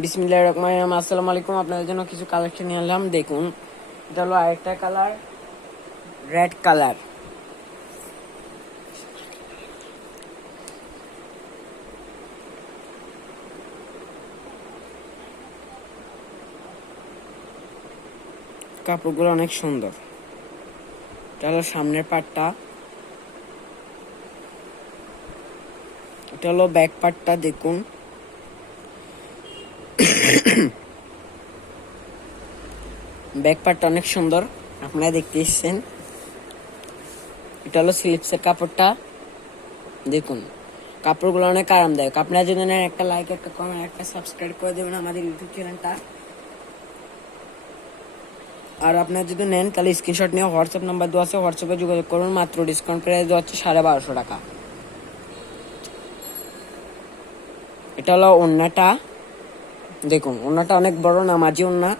বিসমিল্লাহির রহমানির রহিম। আসসালামু আলাইকুম। আপনাদের জন্য কিছু কালেকশন নিয়ে এলাম। দেখুন, এটা হলো আরেকটা কালার, রেড কালার। কাপড়গুলো অনেক সুন্দর। এটা হলো সামনের পার্টটা, এটা হলো ব্যাক পার্টটা। দেখুন, ব্যাক পার্টটা অনেক সুন্দর, আপনারা দেখতে এসেছেন। এটা হলো স্লিপসের কাপড়টা। দেখুন, কাপড়গুলো অনেক আরামদায়ক। আপনারা যদি নেন, একটা লাইক, একটা কমেন্ট, একটা সাবস্ক্রাইব করে দেবেন আমাদের ইউটিউব চ্যানেলটা। আর আপনারা যদি নেন তাহলে স্ক্রিনশট নিয়ে হোয়াটসঅ্যাপ নাম্বার দেওয়া আছে, হোয়াটসঅ্যাপে যোগাযোগ করুন। মাত্র ডিসকাউন্ট প্রাইস দেওয়া হচ্ছে 1250 টাকা। এটা হলো ওড়নাটা। দেখুন, ওড়নাটা অনেক বড় নামাজি ওড়না।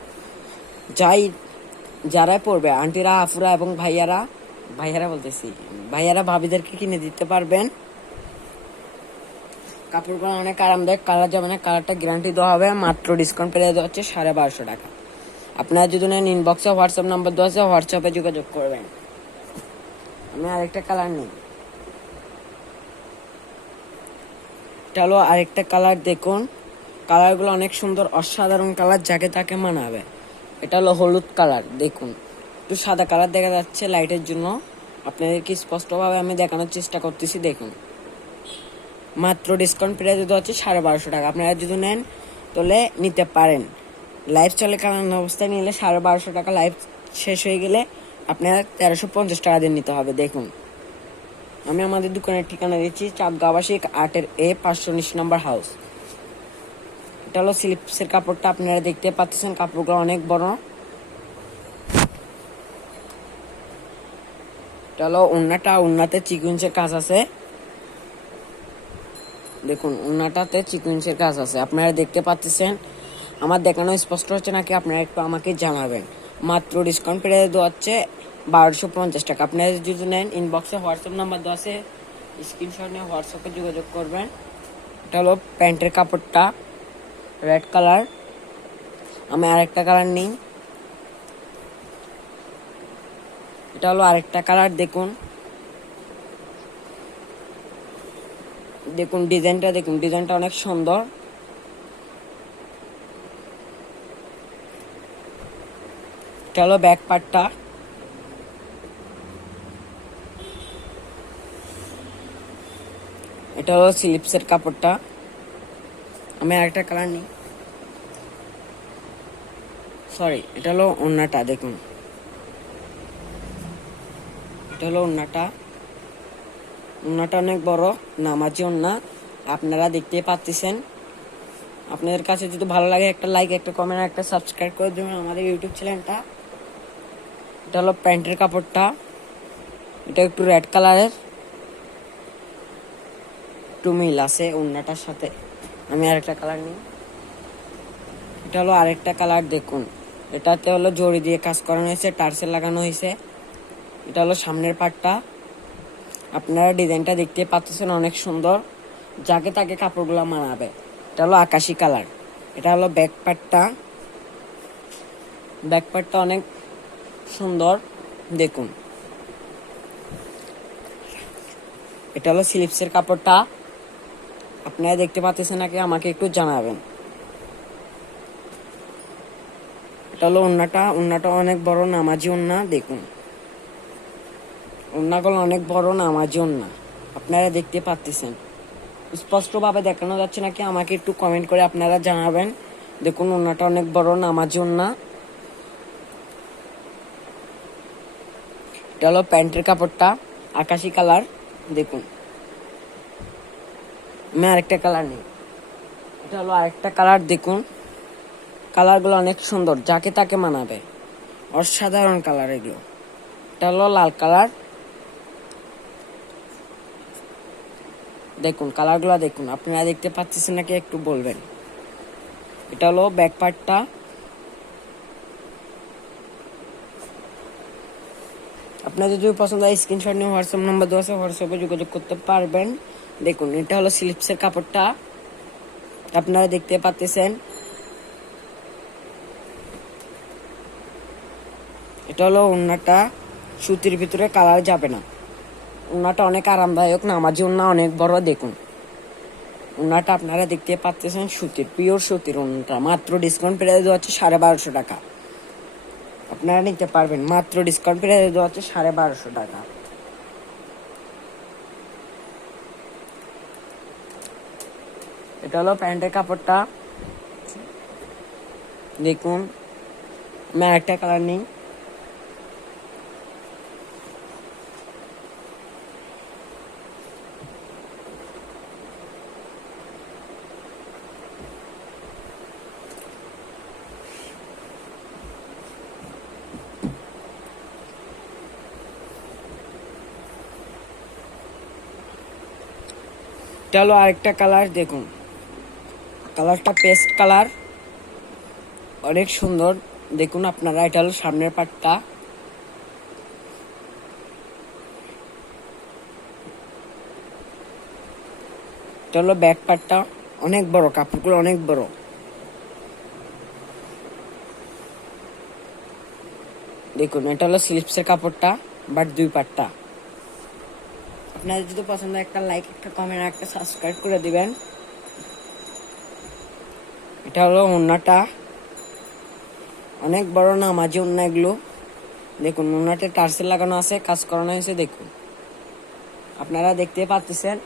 যারা পড়বে, আন্টিরা, আফুরা এবং ভাইয়ারা ভাবিদেরকে কিনে দিতে পারবেন। কাপড়গুলো অনেক আরামদায়ক, কালার যাবে না, কালারটা গ্যারান্টি দেওয়া হবে। মাত্র ডিসকাউন্ট প্রাইস দেওয়া হচ্ছে 1250 টাকা। আপনারা যদি নেন, ইনবক্সে হোয়াটসঅ্যাপ নাম্বার দেওয়া আছে, হোয়াটসঅ্যাপে যোগাযোগ করবেন। আমি আরেকটা কালার নিই। এটা হলো আরেকটা কালার। দেখুন, কালারগুলো অনেক সুন্দর, অসাধারণ কালার, যাকে তাকে মানাবে। এটা হলো হলুদ কালার। দেখুন, একটু সাদা কালার দেখা যাচ্ছে লাইটের জন্য, আপনাদেরকে স্পষ্টভাবে আমি দেখানোর চেষ্টা করতেছি। দেখুন, মাত্র ডিসকাউন্ট প্রাইস দেওয়া হচ্ছে 1250 টাকা। আপনারা যদি নেন তাহলে নিতে পারেন। লাইভ চলাকালীন অবস্থায় নিলে 1250 টাকা, লাইভ শেষ হয়ে গেলে আপনারা 1350 টাকা দিয়ে নিতে হবে। দেখুন, আমি আমাদের দোকানের ঠিকানা দিচ্ছি, চাঁদগাঁও আবাসিক 8-A 519 নম্বর হাউস। এটা হলো স্লিপসের কাপড়টা, আপনারা দেখতে পাচ্ছেন। কাপড়গুলো অনেক বড়। এটা হলো ওড়নাটা, ওড়নাতে চিকুইন্সের কাজ আছে। দেখুন, ওড়নাটাতে চিকুইন্সের কাজ আছে, আপনারা দেখতে পাচ্ছেন। আমার দেখানো স্পষ্ট হচ্ছে নাকি, আপনারা একটু আমাকে জানাবেন। মাত্র ডিসকাউন্ট প্রাইস দেওয়া হচ্ছে 1250 টাকা। আপনারা যদি নেন, ইনবক্সে হোয়াটসঅ্যাপ নাম্বার দেওয়া আছে, স্ক্রিনশট নিয়ে হোয়াটসঅ্যাপে যোগাযোগ করবেন। এটা হলো প্যান্টের কাপড়টা, রেড কালার। আমি আরেকটা কালার নিই। এটা হলো আরেকটা কালার। দেখুন, ডিজাইনটা অনেক সুন্দর। এটা হলো ব্যাক পার্টটা। এটা হলো স্লিপসের কাপড়টা। আমি আরেকটা কালার নিই। এটা হলো ওড়নাটা। দেখুন, এটা হলো ওড়নাটা অনেক বড়, নামাজি ওড়না, আপনারা দেখতে পাচ্ছেন। আপনাদের কাছে যদি ভালো লাগে, একটা লাইক, একটা কমেন্ট, একটা সাবস্ক্রাইব করে দেবেন আমাদের ইউটিউব চ্যানেলটা। এটা হলো প্যান্টের কাপড়টা। এটা একটু রেড কালারের, একটু মিল আছে ওড়নাটার সাথে। আমি আরেকটা কালার নিই। এটা হলো আরেকটা কালার। দেখুন, এটাতে হলো জড়ি দিয়ে কাজ করানো হয়েছে, টার্সেল লাগানো হয়েছে। এটা হলো সামনের পার্টটা। আপনারা ডিজাইনটা দেখতে পাচ্ছেন, অনেক সুন্দর, যাকে তাকে কাপড়গুলো মানাবে। এটা হলো আকাশি কালার। এটা হলো ব্যাক পার্টটা অনেক সুন্দর। দেখুন, এটা হলো স্লিপসের কাপড়টা। আপনারা দেখতে পাচ্ছেন নাকি, আমাকে একটু জানাবেন। এটা হলো ওড়নাটা অনেক বড় নামাজি ওড়না। দেখুন, ওড়নাগুলো অনেক বড় নামাজি ওড়না, আপনারা দেখতে পাচ্ছেন। স্পষ্টভাবে দেখানো যাচ্ছে নাকি, আমাকে একটু কমেন্ট করে আপনারা জানাবেন। দেখুন, ওড়নাটা অনেক বড় নামাজি ওড়না। এটা হলো প্যান্টের কাপড়টা, আকাশি কালার। দেখুন, আমি আরেকটা কালার নিই। এটা হলো আরেকটা কালার। দেখুন, কালারগুলো অনেক সুন্দর, যাকে তাকে মানাবে, অসাধারণ কালার এগুলো। এটা হলো লাল কালার। দেখুন, কালারগুলো দেখুন, আপনারা দেখতে পাচ্ছেন নাকি একটু বলবেন। এটা হলো ব্যাক পার্টটা। আপনাদের যদি পছন্দ হয়, স্ক্রিনশট নিয়ে হোয়াটসঅ্যাপ নাম্বার দেওয়া আছে, হোয়াটসঅ্যাপে যোগাযোগ করতে পারবেন। দেখুন, এটা হলো স্লিপসের কাপড়টা, আপনারা দেখতে পাচ্ছেন। এটা হলো ওড়নাটা, সুতির ভিতরে কালার যাবে না। ওড়নাটা অনেক আরামদায়ক, নামাজি ওড়না, অনেক বড়। দেখুন ওড়নাটা আপনারা দেখতে পাচ্ছেন, সুতির, পিওর সুতির ওড়নাটা। মাত্র ডিসকাউন্ট প্রাইস দেওয়া হচ্ছে 1250 টাকা। আপনারা নিতে পারবেন, মাত্র ডিসকাউন্ট প্রাইস দেওয়া হচ্ছে 1250 টাকা। এটা হলো প্যান্টের কাপড়টা, দেখুন। আমি আরেকটা কালার নেই। এটা হলো আরেকটা কালার, দেখুন কালারটা পেস্ট কালার, অনেক সুন্দর। দেখুন আপনারা, এটা হলো সামনের পাটটা, এটা হলো ব্যাক পাটটা, অনেক বড়, কাপড়গুলো অনেক বড়। দেখুন এটা হলো স্লিপসের কাপড়টা, বাট 2 পাটটা। আপনাদের যদি পছন্দ হয় একটা লাইক, একটা কমেন্ট, একটা সাবস্ক্রাইব করে দিবেন। এটা হলো ওড়নাটা, অনেক বড় নামাজি ওড়না এগুলো। দেখুন ওড়নাতে টার্সেল লাগানো আছে, কাজ করানো হয়েছে। দেখুন আপনারা দেখতে পাচ্ছেন,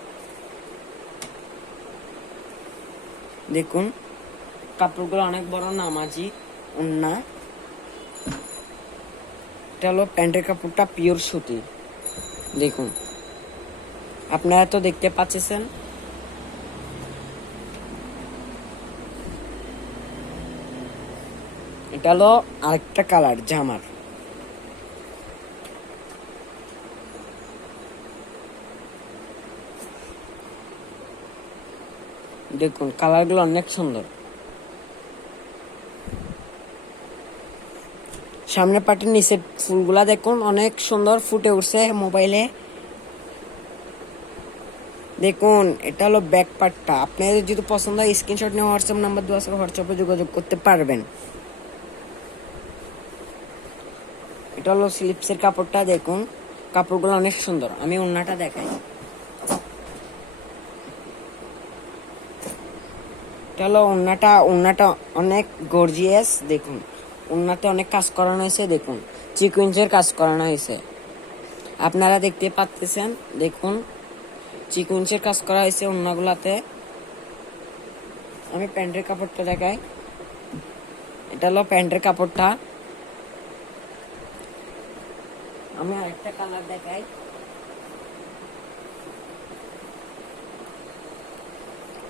দেখুন কাপড়গুলো অনেক বড় নামাজি ওড়না। এটা হলো প্যান্টের কাপড়টা, পিওর সুতি। দেখুন আপনারা তো দেখতে পাচ্ছেন। এটা হলো আরেকটা কালার জামার। দেখুন কালারগুলো অনেক সুন্দর। সামনে পাটির নিচে ফুলগুলা দেখুন, অনেক সুন্দর ফুটে উঠছে মোবাইলে। দেখুন এটা হলো ব্যাক পার্টটা। আপনাদের যদি পছন্দ হয় স্ক্রিনশট নিয়ে হোয়াটসঅ্যাপ নাম্বার দেওয়া আছে, হোয়াটসঅ্যাপে যোগাযোগ করতে পারবেন। এটা হলো স্লিপসের কাপড়টা, দেখুন কাপড়গুলো অনেক সুন্দর। আমি ওড়নাটা দেখাই। এটা হলো ওড়নাটা, ওড়নাটা অনেক গর্জিয়াস। দেখুন ওড়নাতে অনেক কাজ করানো হয়েছে, দেখুন সিকুয়েন্সের কাজ করানো হয়েছে, আপনারা দেখতে পাচ্ছেন। দেখুন সিকুয়েন্সের কাজ করা হয়েছে ওড়নাগুলাতে। আমি প্যান্টের কাপড়টা দেখাই। এটা হলো প্যান্টের কাপড়টা। আমি আরেকটা কালার দেখাই।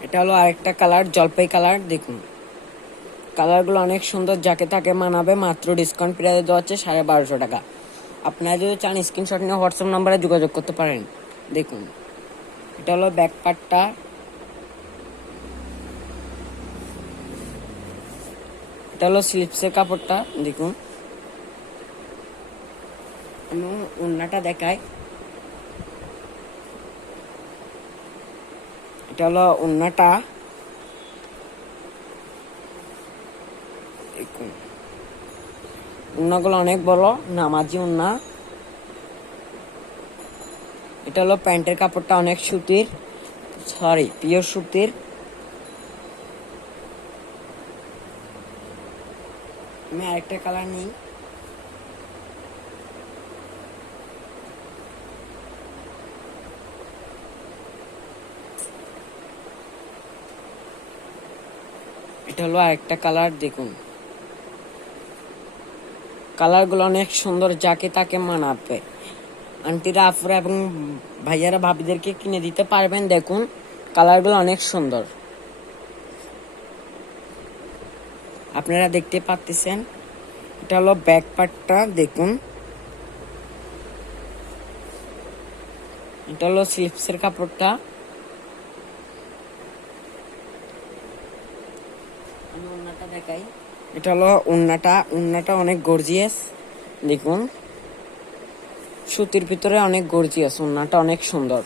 এটা হলো আরেকটা কালার, জলপাই কালার। দেখুন কালারগুলো অনেক সুন্দর, যাকে তাকে মানাবে। মাত্র ডিসকাউন্ট প্রাইসে দেওয়া হচ্ছে 1250 টাকা। আপনারা যদি চান স্ক্রিনশট নিয়ে হোয়াটসঅ্যাপ নাম্বারে যোগাযোগ করতে পারেন। দেখুন এটা হলো ব্যাক পার্টটা, এটা হলো স্লিপসের কাপড়টা। দেখুন আমি ওড়নাটা দেখাই। এটা হলো ওড়নাটা, দেখুন ওড়নাগুলো অনেক বড় নামাজি ওড়না। এটা হলো প্যান্টের কাপড়টা, অনেক সুতির, সরি পিওর সুতির। আমি আরেকটা কালার নিই। এটা হলো আরেকটা কালার। দেখুন কালারগুলো অনেক সুন্দর, যাকে তাকে মানাবে। আন্টিরা, আফুরা এবং ভাইয়ারা ভাবিদেরকে কিনে দিতে পারবেন। দেখুন কালারগুলো অনেক সুন্দর, আপনারা দেখতে পাচ্ছেন। এটা হলো ব্যাক পার্টটা, দেখুন এটা হলো স্লিপসের কাপড়টা। আমি ওড়নাটা দেখাই। এটা হলো ওড়নাটা, ওড়নাটা অনেক গর্জিয়াস। দেখুন সুতির ভিতরে অনেক গর্জিয়াস, ওড়নাটা অনেক সুন্দর,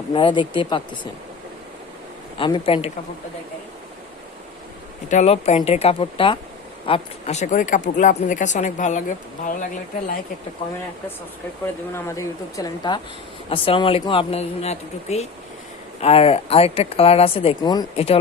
আপনারা দেখতেই পাচ্ছেন। আমি প্যান্টের কাপড়টা দেখাই। এটা হলো প্যান্টের কাপড়টা, আশা করি কাপড়গুলো আপনাদের কাছে অনেক ভালো লাগলে একটা লাইক, একটা কমেন্ট, একটা সাবস্ক্রাইব করে দেবেন আমাদের ইউটিউব চ্যানেলটা। আসসালামু আলাইকুম। আপনাদের জন্য এতটুকুই। আর আরেকটা কালার আছে দেখুন, এটা